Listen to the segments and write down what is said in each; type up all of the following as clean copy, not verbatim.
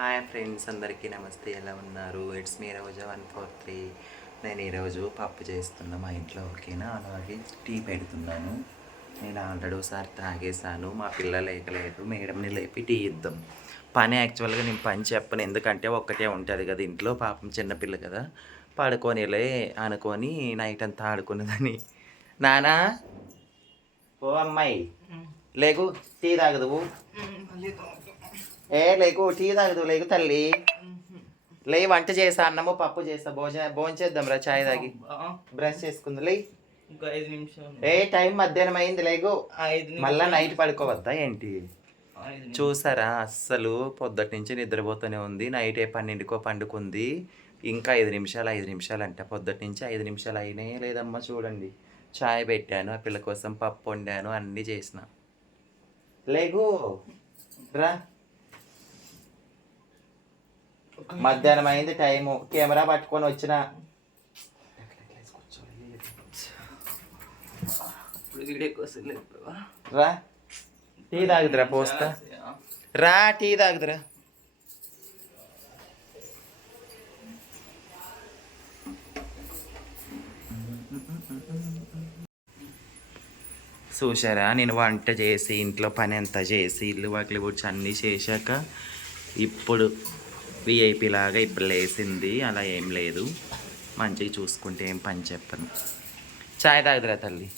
Hi friends, అందరికీ నమస్తే. ఎలా ఉన్నారు? ఇట్స్ మీ రోజు 143. నేను ఈరోజు పప్పు చేస్తున్నా మా ఇంట్లో. ఓకేనా? అలాగే టీ పెడుతున్నాను. నేను ఆల్రెడీ ఒకసారి తాగేసాను. మా పిల్లలు లేకలేదు, మేడంని లేపి టీ ఇద్దాం. పని యాక్చువల్గా నేను పని చెప్పను, ఎందుకంటే ఒక్కటే ఉంటుంది కదా ఇంట్లో. పాపం చిన్నపిల్ల కదా, పడుకోనిలే అనుకొని నైట్ అంతా ఆడుకున్నదని. నానా ఓ అమ్మాయి లేకు, టీ తాగదు. లేకు, టీ తాగదు. లేకు తల్లి, లే. వంట చేసా, అన్నము పప్పు చేస్తా. భోజనం చేద్దాం రా, చాయ్ తాగి బ్రష్ చేసుకుంది. లే, టైం మధ్యాహ్నం అయింది. లేకు, మళ్ళా నైట్ పడుకోవద్దా ఏంటి? చూసారా, అస్సలు పొద్దుటి నుంచి నిద్రపోతూనే ఉంది. నైట్ 12కో పండుకుంది. ఇంకా 5 నిమిషాలు అంట. పొద్దుటి నుంచి 5 నిమిషాలు అయినాయి లేదమ్మా. చూడండి, చాయ్ పెట్టాను, ఆ పిల్ల కోసం పప్పు వండాను, అన్నీ చేసిన. లేకు రా, మధ్యాహ్నం అయింది టైము. కెమెరా పట్టుకొని వచ్చిన. రా, టీ తాగుదురా, పోస్తా. రా, టీ తాగుదురా. చూసారా, నేను వంట చేసి ఇంట్లో పని అంతా చేసి ఇల్లు వాకిలి కూర్చొని అన్నీ చేశాక ఇప్పుడు విఐపి లాగా ఇప్పుడు లేసింది. అలా ఏం లేదు, మంచిగా చూసుకుంటే ఏం పని చెప్పను. చాయ్ తాగుదురా తల్లి.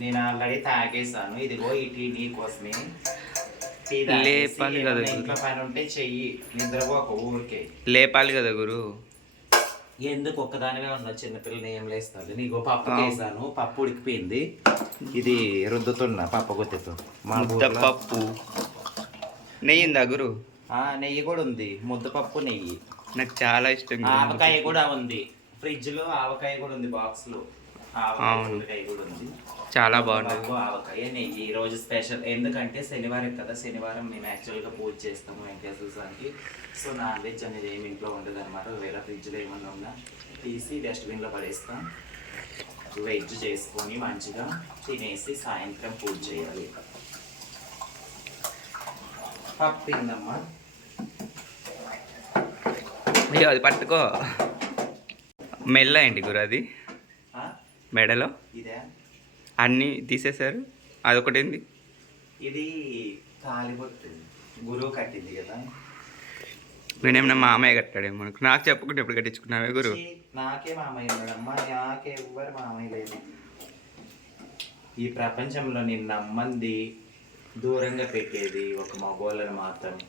నేను ఆల్రెడీ తాగేసాను. ఇదిగో ఈ టీ నీ కోసమే. లేపాలి కదా, ఇంట్లో పని ఉంటే చెయ్యి, నిద్రపోక ఊరికే. లేపాలి కదా గురు. ఎందుకు ఒక్కదానివే ఉన్న చిన్నపిల్లని ఏం లేస్తుంది? నీకు పప్పు చేసాను, పప్పు ఉడికిపోయింది. ఇది రుద్దుతున్నా పప్పు గుత్తితో. పప్పు నెయ్యి ఉందా గురు? నెయ్యి కూడా ఉంది. ముద్దపప్పు నెయ్యి నాకు చాలా ఇష్టం. ఆవకాయ కూడా ఉంది ఫ్రిడ్జ్ లో. ఆవకాయ కూడా ఉంది బాక్స్ లో. ఆవకాయ కూడా ఉంది, చాలా బాగుంటుంది. ఆవకాయ నెయ్యి ఈ రోజు స్పెషల్. ఎందుకంటే శనివారం కదా, శనివారం మేము యాక్చువల్గా పూజ చేస్తాము వెంకటేశ్వర స్వామికి. సో నాన్ వెజ్ అనేది ఏమి ఇంట్లో ఉండదు అనమాట. వేరే ఫ్రిడ్జ్లో ఏమన్నా ఉన్నా తీసి డస్ట్బిన్లో పడేస్తాం. వెజ్ చేసుకొని మంచిగా తినేసి సాయంత్రం పూజ చేయాలి. పప్పు ఏందమ్మా? అయ్యో, అది పట్టుకో. మెల్ల ఏంటి గురు అది? మెడలో ఇదే అన్నీ తీసేశారు. అదొకటి ఏంది? ఇది తాలిబొట్టు గురువు కట్టింది కదా. నేనేమన్నా మామయ్య కట్టాడేమో. నాకు చెప్పకుండా ఎప్పుడు కట్టించుకున్నావే గురు? నాకే మామయ్య ఉన్నాడమ్మా, నాకే ఎవ్వరు మామయ్య లేదు. ఈ ప్రపంచంలో నేను నమ్మంది దూరంగా పెట్టేది ఒక మగోళ్ళని మాత్రమే.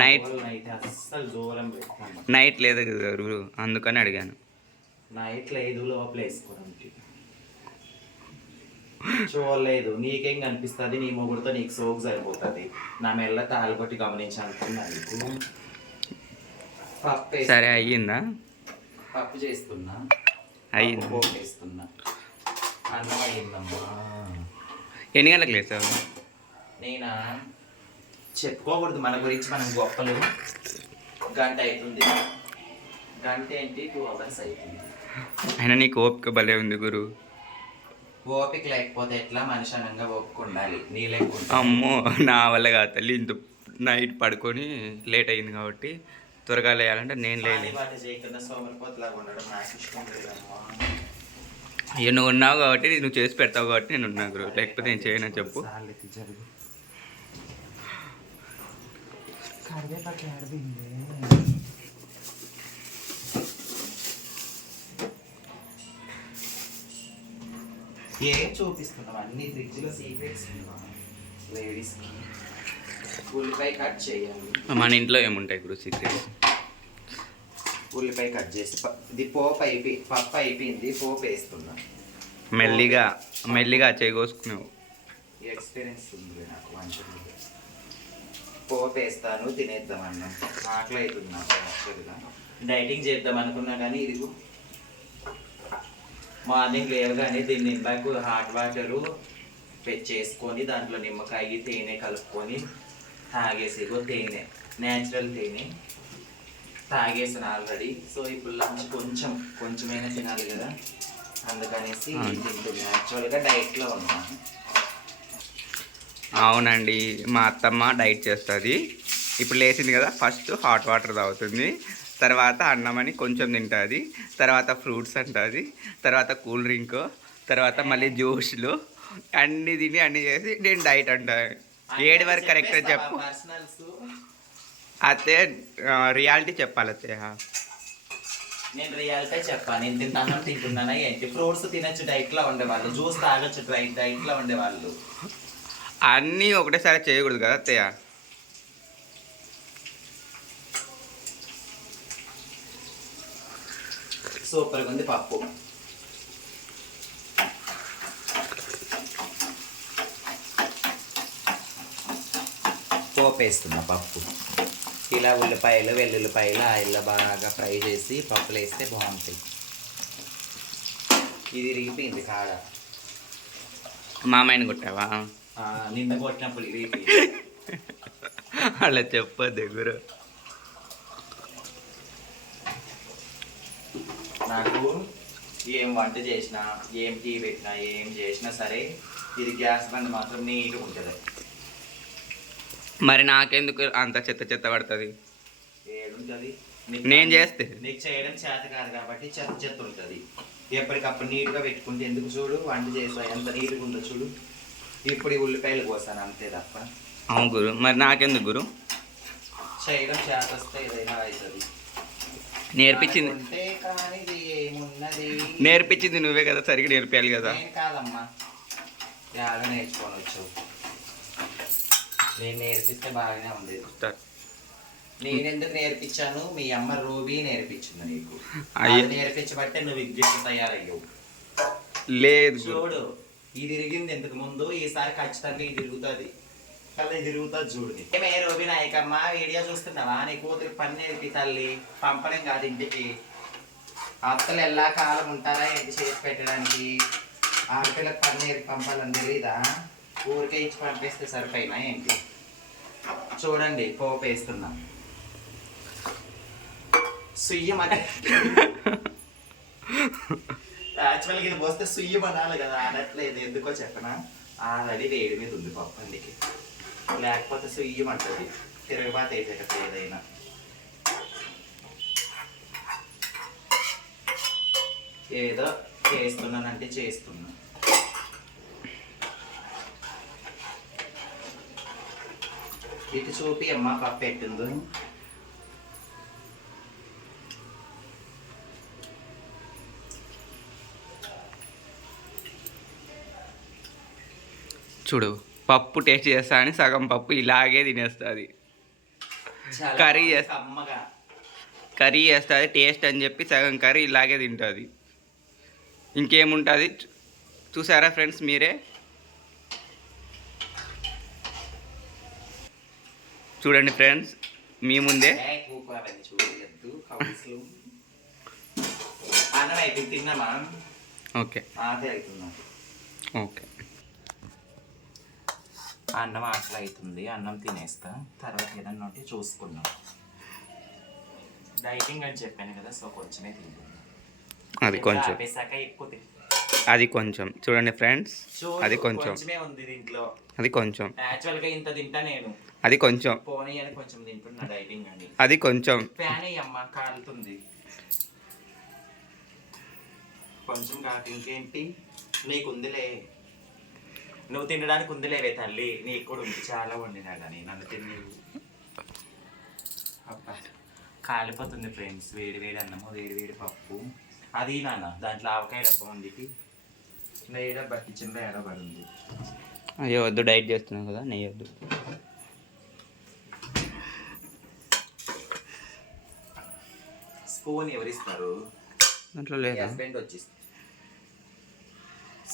నైట్ అయితే అస్సలు దూరం పెట్టాను. నైట్ లేదు కదా గురు, అందుకని అడిగాను. నైట్ లేదు, లోపల వేసుకోవడానికి చూడలేదు. నీకేం కనిపిస్తుంది? నీ మొగుడుతో నీకు సోకు సరిపోతుంది. నా మెల్ల తాలిబొట్టి గమనించి అనుకున్నాను. పప్పు సరే, అయ్యిందా? పప్పు చేస్తున్నా, అయ్యింది. పోపు వేస్తున్నా. అన్నం అయ్యిందమ్మా. ఎన్ని గంటలకు లేచావు? నేనా చెప్పుకోకూడదు మన గురించి, మనం గొప్పలు. గంట అవుతుంది. గంట ఏంటి, 2 hours అవుతుంది. అయినా నీకు ఓపిక భలే ఉంది గురు. ఓపిక లేకపోతే ఎట్లా? మనుషనంగా ఓపిక ఉండాలి. నీ లేకుండా. అమ్మో, నా వల్ల కాదు తల్లి. ఇంత నైట్ పడుకొని లేట్ అయింది కాబట్టి త్వరగా లేయాలంటే నేను లేదు. అయ్యో, నువ్వు ఉన్నావు కాబట్టి, నువ్వు చేసి పెడతావు కాబట్టి నేను ఉన్నా గురు. లేకపోతే నేను చేయను. చెప్పు. ఏం చూపిస్తున్నావు? అన్ని ఫ్రిడ్జ్లో సీక్రెట్స్ లేడీస్కి. ఉల్లిపాయ కట్ చేయాలి. మన ఇంట్లో ఏముంటాయి గురు సీక్రెట్స్? ఉల్లిపాయ కట్ చేసి ఇది పోపు అయిపోయి, పప్పు అయిపోయింది, పోపు వేస్తున్నా. మెల్లిగా చేయకోసుకున్నావు. ఎక్స్పీరియన్స్ ఉంది నాకు మంచిగా. పోపు వేస్తాను, తినేద్దాం అన్నం. ఆకలి అవుతుంది నాకు యాక్చువల్గా. డైటింగ్ చేద్దాం అనుకున్నా కానీ ఇదిగో మార్నింగ్ లేవగానే దీన్ని ఇందాక హాట్ వాటరు చేసుకొని దాంట్లో నిమ్మకాయ తేనె కలుపుకొని తాగేసేగో. తేనె, న్యాచురల్ తేనె తాగేసాను ఆల్రెడీ. సో ఇప్పుడు లంచ్ కొంచెమైనా తినాలి కదా, అందుకనేసి తింటున్నాను. యాక్చువల్గా డైట్లో ఉన్నాను. అవునండి, మా అత్తమ్మ డైట్ చేస్తుంది. ఇప్పుడు లేచింది కదా, ఫస్ట్ హాట్ వాటర్ తాగుతుంది, తర్వాత అన్నం అని కొంచెం తింటుంది, తర్వాత ఫ్రూట్స్ అంటుంది, తర్వాత కూల్ డ్రింక్, తర్వాత మళ్ళీ జ్యూస్లు అన్నీ తిని అన్నీ చేసి నేను డైట్ అంటాను. ఏడు వరకు కరెక్ట్ చెప్పు అతే. రియాలిటీ చెప్పాలి అత్తయ్య. నేను రియాలిటీ చెప్పాను. నేను తింటాను తింటున్నానా ఏంటి? ఫ్రూట్స్ తినచ్చు డైట్లో ఉండేవాళ్ళు, జ్యూస్ తాగొచ్చు డైట్లో ఉండేవాళ్ళు. అన్నీ ఒకటేసారి చేయకూడదు కదా అత్తయ్య. సూపర్గా ఉంది పప్పు. పోపు వేస్తున్నా పప్పు. ఇలా ఉల్లిపాయలు వెల్లుల్లిపాయలు ఆయిల్లో బాగా ఫ్రై చేసి పప్పులు వేస్తే బాగుంటాయి. ఇది రిగిపోయింది కాడ. మామయ్యని కొట్టావా? నిన్న కొట్టినప్పుడు రిగిపోయింది. అలా చెప్పొద్దు గురు. నాకు ఏం వంట చేసినా, ఏం టీ పెట్టినా, ఏం చేసినా సరే ఇది గ్యాస్ బండ్ మాత్రం నీట్గా ఉంటుంది. మరి నాకెందుకు అంత చెత్త చెత్త పడుతుంది? ఏడుంటుంది నేను చేస్తే. నీకు చేయడం చేత కాదు కాబట్టి చెత్త చెత్త ఉంటుంది. ఎప్పటికప్పుడు నీట్గా పెట్టుకుంటే ఎందుకు? చూడు వంట చేసా ఎంత నీట్గా ఉందో చూడు. ఇప్పుడు ఈ ఉల్లిపాయలు కోసాను అంతే తప్ప. అవును గురు, మరి నాకెందుకు గురు? చేయడం చేత వస్తే ఏదైనా అవుతుంది. నేర్పించింది నువ్వే కదా, సరిగ్గా నేర్పించాలి కదా. నేను కాదమ్మా, బాగా నేర్చుకొని వచ్చావు. నేను నేర్పిస్తే బాగానే ఉంది. నేను ఎందుకు నేర్పించాను? మీ అమ్మ రూబీ నేర్పించింది నీకు. నేర్పించబట్టే నువ్వు విద్యుత్ తయారయ్యావు. లేదు చూడు, ఇది తిరిగింది ఇంతకు ముందు, ఈసారి ఖచ్చితంగా ఇది తిరుగుతుంది. కల్లా తిరుగుతుంది చూడు. ఏమే రూబీ నాయకమ్మ, వీడియో చూస్తున్నావా? నీ కూతురికి పని నేర్పి తల్లి. పంపలేం కాదు ఇంటికి. అత్తలు ఎలా కాలం ఉంటారా ఏంటి చేసి పెట్టడానికి? ఆడపిల్లకి పని నేర్పి పంపాలని తెలీదా? ఊరికే ఇచ్చి పంపిస్తే సరిపోయినా ఏంటి? చూడండి పోపు వేస్తున్నా. సుయ్యమని యాక్చువల్గా ఇది పోస్తే సుయ్యమనాలి కదా, అనట్లేదు. ఎందుకో చెప్పనా? ఆల్రెడీ వేడి మీద ఉంది పప్పు, అందుకే. లేకపోతే సుయ్యమంటది తిరగబాత వేసేటప్పుడు ఏదైనా. ఏదో చేస్తున్నానంటే చేస్తున్నా. ఇటు చూపి అమ్మ పప్పు పెట్టిందో. చూడు, పప్పు టేస్ట్ చేస్తా అని సగం పప్పు ఇలాగే తినేస్తుంది. కర్రీ చేస్తుంది టేస్ట్ అని చెప్పి సగం కర్రీ ఇలాగే తింటుంది. ఇంకేముంటుంది చూసారా ఫ్రెండ్స్ మీరే? చూడండి ఫ్రెండ్స్ మీ ముందే. Okay okay. అన్నం ఆకలి అవుతుంది, అన్నం తినేస్తా. తర్వాత ఏదన్నా ఉంటే చూసుకున్నాం. డైటింగ్ అని చెప్పాను కదా, సో కొంచెమే తింటున్నా. అది కొంచెం, అది కొంచెం చూడండి ఫ్రెండ్స్, అది కొంచెమే ఉంది దీంట్లో. అది కొంచెం. యాక్చువల్గా ఇంత తింటా నేను. అది కొంచెం. పోనీ అని కొంచెం తింటున్నా డైటింగ్ అని. అది కొంచెం. ఫ్యాన్ అమ్మ కాలుతుంది. కొంచెం కాదు ఇంకేంటి? నీకు ఉందిలే, నువ్వు తినడానికి ఉందిలేవే తల్లి. నీకు కూడా ఉంది, చాలా వండినా కానీ నన్ను తిని. అబ్బా కాలిపోతుంది ఫ్రెండ్స్. వేడి వేడి అన్నము, వేడి వేడి పప్పు. అది నాన్న దాంట్లో ఆవకాయ డబ్బ ఉంది. నెయ్యి డబ్బా కిచెన్లో ఎడబడింది. అయ్యో వద్దు, డైట్ చేస్తున్నావు కదా, నెయ్యి వద్దు. స్పూన్ ఎవరిస్తారు? దాంట్లో లేదు. హస్బెండ్ వచ్చి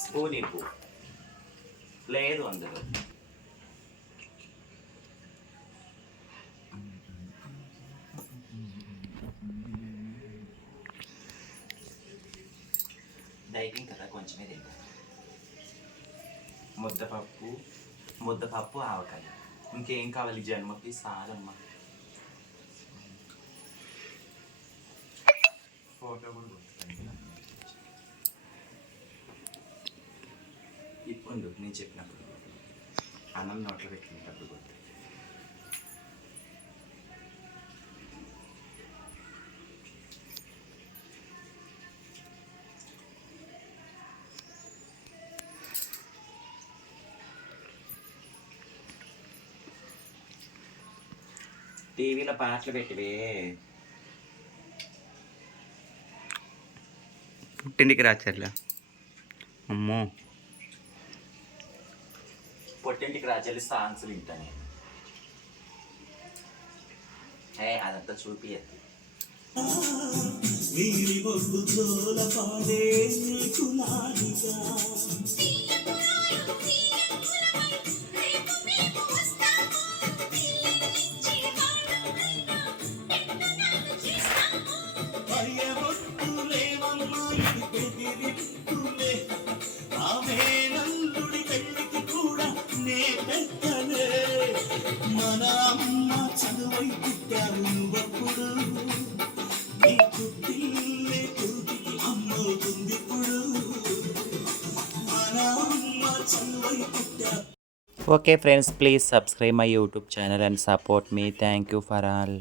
స్పూన్ ఇవ్వు. లేదు అందులో. డైటింగ్ కదా కొంచెమే తింటా. ముద్దపప్పు ఆవకాయ. ఇంకేం కావాలి జన్మకి? సారమ్మ. ఫోటో కూడా ఇప్పుడు నేను చెప్పినప్పుడు అన్నం నోట్లో పెట్టుకునేటప్పుడు కొట్టు. టీవీలో పాటలు పెట్టివే. పుట్టింటికి రాచర్ల. అమ్మో, పుట్టింటికి రాజల్లి సాంగ్స్ వింటాను. అదంతా చూపియద్దు. మన అమ్మ చదువై పుట్టావు నువ్వప్పుడు, నీ పుట్టిల్లే కూటికి అమ్మవుతుంది ఇప్పుడు. మన అమ్మ చదువై పుట్టావు. Okay friends, please subscribe my YouTube channel and support me. Thank you for all.